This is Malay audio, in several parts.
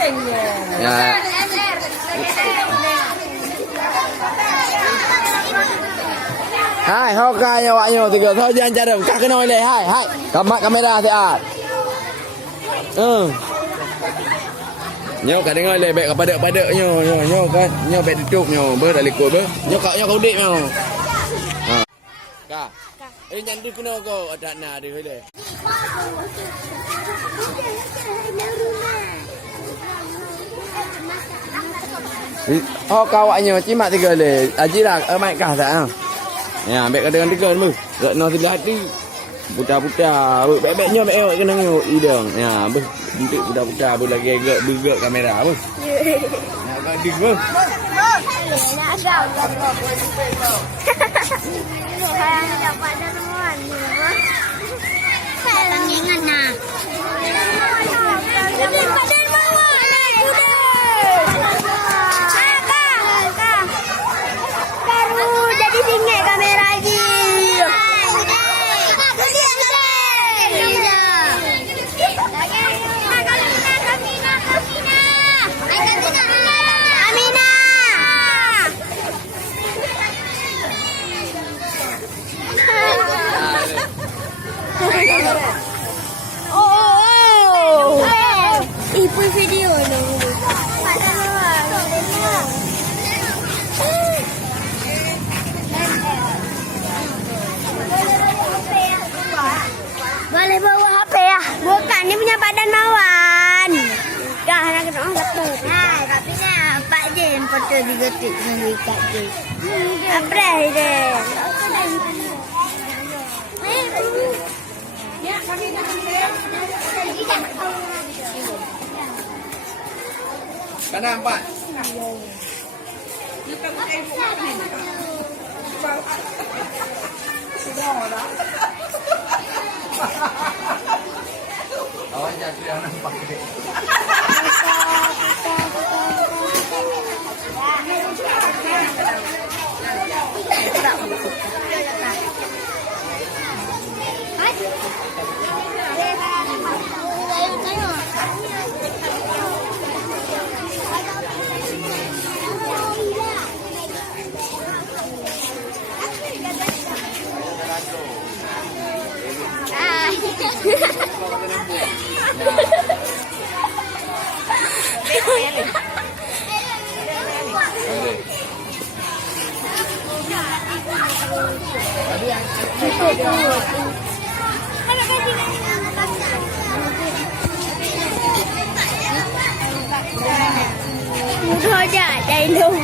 Ya. Hai, hokai awaknya tiga thôi jangan cara các cái nồi này hai. Cầm mặt camera thì Nyo ka dengar le baik pada nyo kan nyo baik tutup nyo ber dak likut ber nyo kau dik nyo ha ka jangan di kena kau ada na dia le kau awaknya cimak tiga le ajilah mai ka tak ya baik ka dengan tiga mu gak no tidak hati buta-buta baik-baiknya baik kena ngok idang ya ber untuk budak-budak boleh lagi agak kamera apa? Nak gading apa? Nak agak. Saya dapat temuan ni apa? Saya ingat nak. Padan bawah naik kuda. Kak. Baru jadi singit kamera lagi. Ibu video dong. Boleh bawa HP ya? Bukan, ini punya Padan Mawan. Dah nak kena satu. Nah, tapi nak Pak Jen foto digetik dengan ikat je. Apa dia? Kanan 4. Awak jadi yang nampak gede. Mudah aja, cai dulu.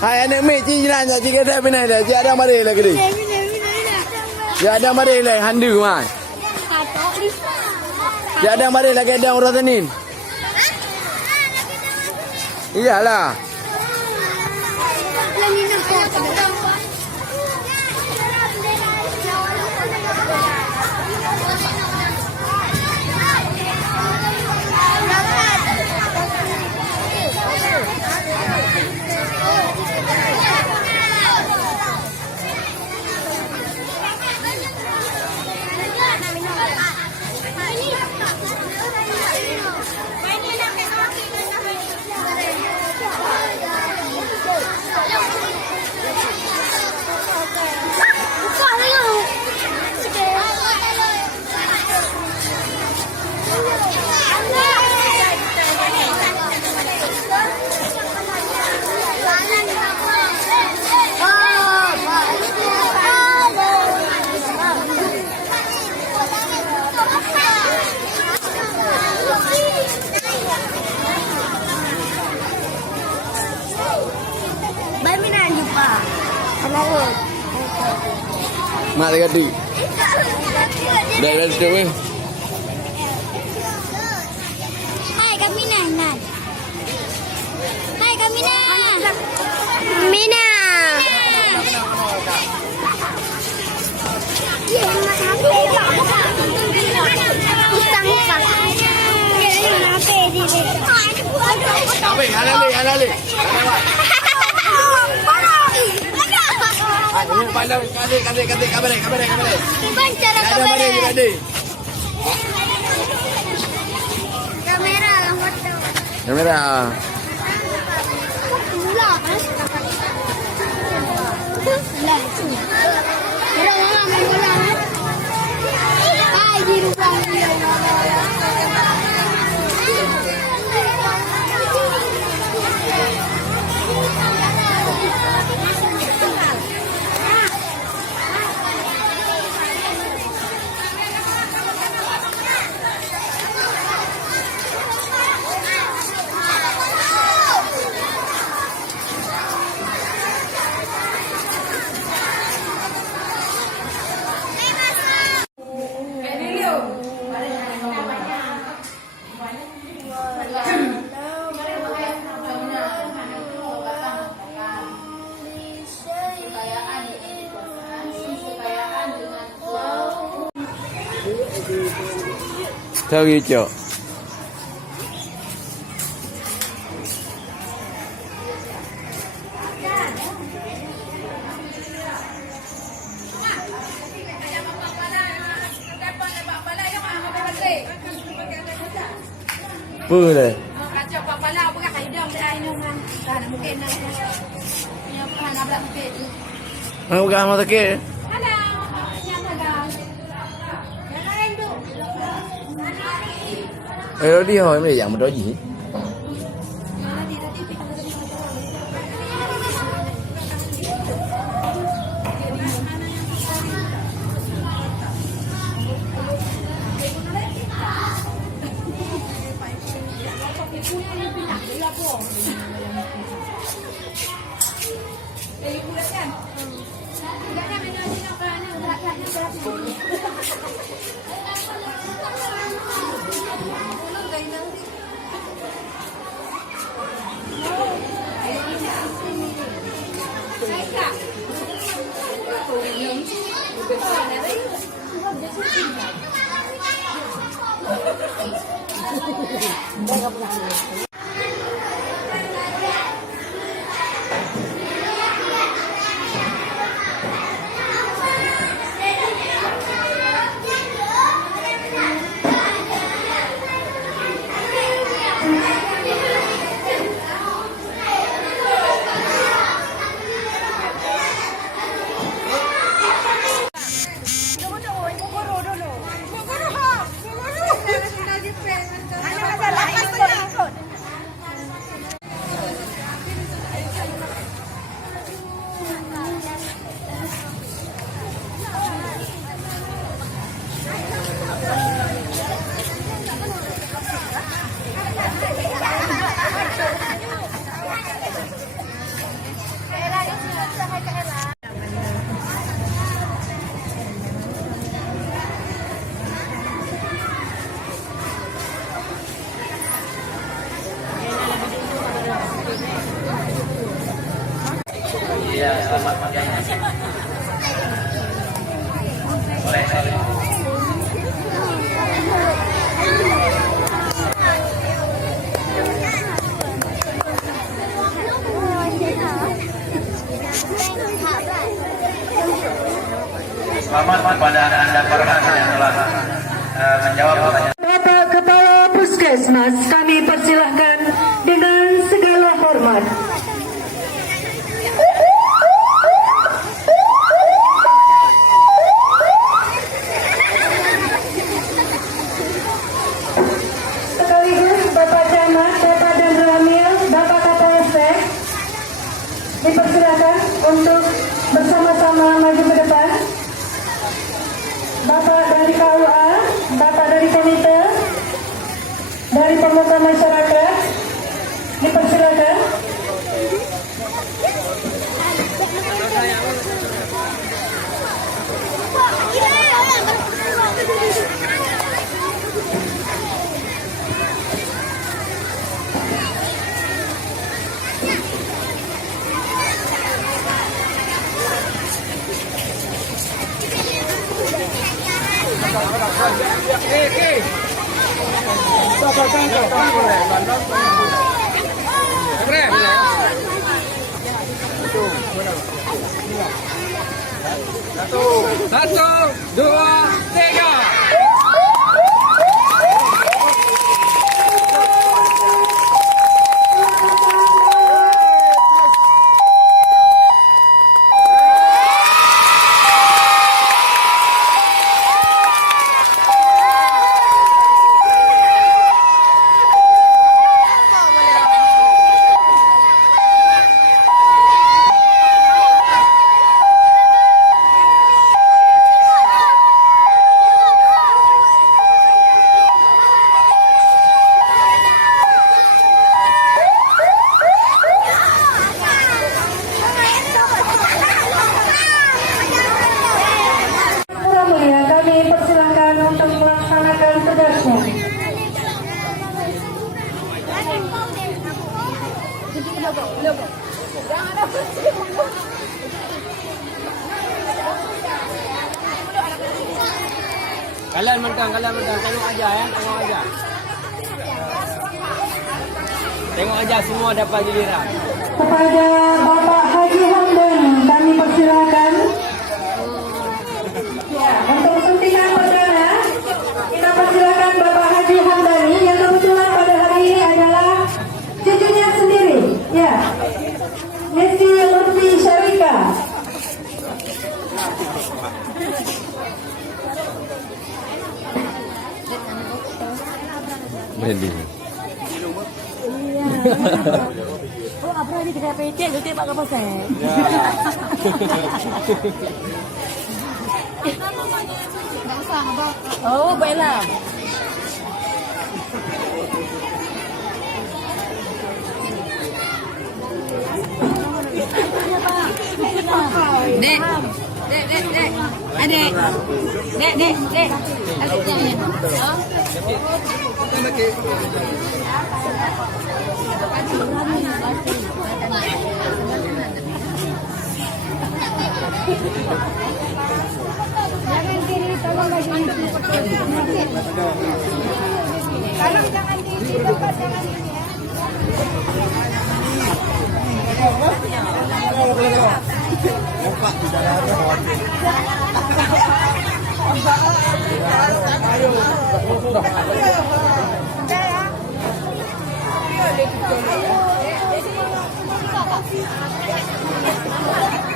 Hai anak mek ci jalan tak cikgu dah benar dah. Cik ada mari lah gede. Cik ada mari lah handu man. Cik ada mari lah kedang orang Senin. Iyalah. Mak dia kata. Dah tutup ni. Hai Kak Mina. Hai Kak Mina. Mina. Apa? Anali. Ini pandang kasih kabar. Ada. Kamera lah foto. Kamera. Bola kan? Bola. Kira mama main bola kan? Di rumah dia. Tahu hijau. Boleh. Kacau pala apa kat hidung dia ini kan. Tak mungkin nak. Yang pernah nak mungkin. Mana bukan mata ke? Ada. Yang ada. Yang lain tu. Dia hoi mai yang berdua ji. Selamat kepada Anda para yang telah menjawab pertanyaan. Bapak Kepala Puskesmas, kami persilahkan dengan segala hormat. Sekaligus Bapak Camat, Bapak dan Ramil, Bapak Kapolsek, dipersilakan untuk bersama-sama maju ke depan. Bapak dari KUA, Bapak dari komite, dari pemuka masyarakat, dipersilakan. 1, 2, 3. Yang Mulia, kami persilahkan untuk melaksanakan tugasnya. Kalian mentang. Tengok aja ya, tengok aja. Tengok aja semua dapat giliran. Kepada Bapak Haji Hamdan, kami persilahkan. Ya, untuk suntikan perdana, kita persilahkan Bapak Haji Hamdani yang kebetulan pada hari ini adalah cucunya sendiri. Ya, Nesti Lutfi Syarika. Branding. Oh, apa ni kita pecek tu tembak ke pasal? Oh, baiklah. Dek. Adik. Dek. Adik jangan. Jangan diri tolong bagi. Kalau jangan diri tempat jangan diri ya.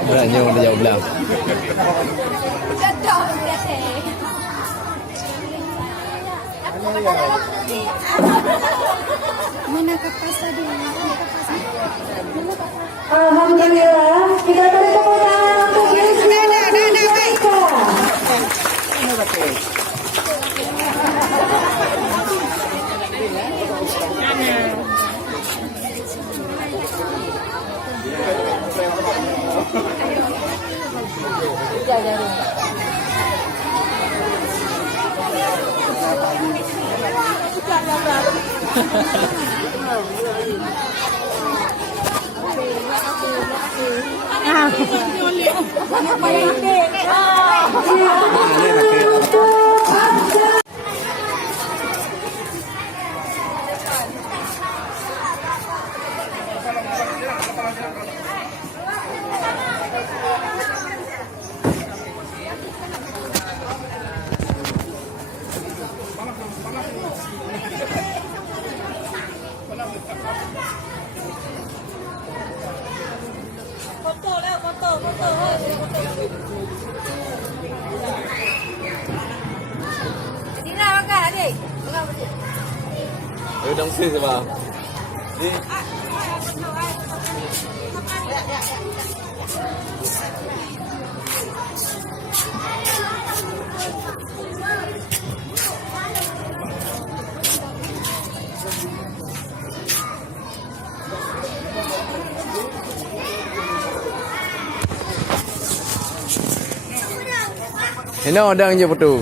Beratnya orang jauh belah. Mana kapas tadi? Alhamdulillah, kita beri tepuk tangan untuk Nesti Lutfi Syarika. Udang sih sebab. Ini udang je betul.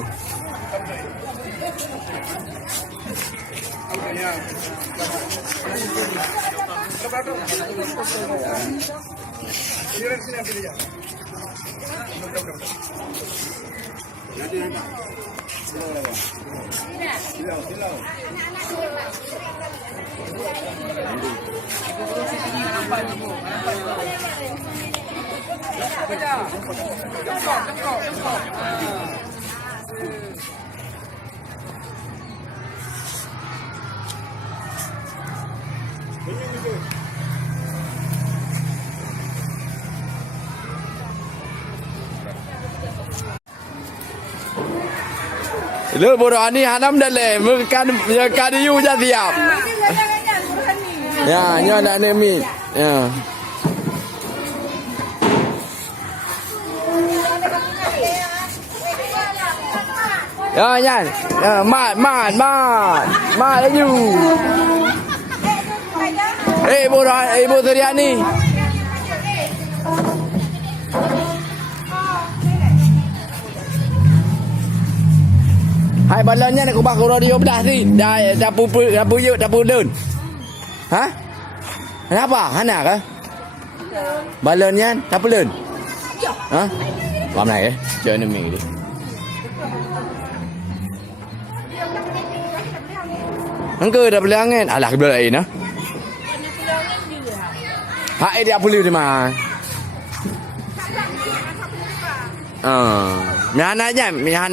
Lu bodoh ni hanam dah le, kan yu je siap. Ya, nya nak ni. Ya. Ya, Yan. Ya, mat laju. Bodoh, ibu teriak ni. Hai balonnya nak kubah radio bedah ni. Dah puyuk. Ha? Kenapa? Hana ke? Balonnya dah pulun. Ha? Làm này đi, chơi nên mì đi. Hắn cười đập lăng nghe, là cái bơi nữa. Hai dia pulun đi mà. Mihan aja, mihan.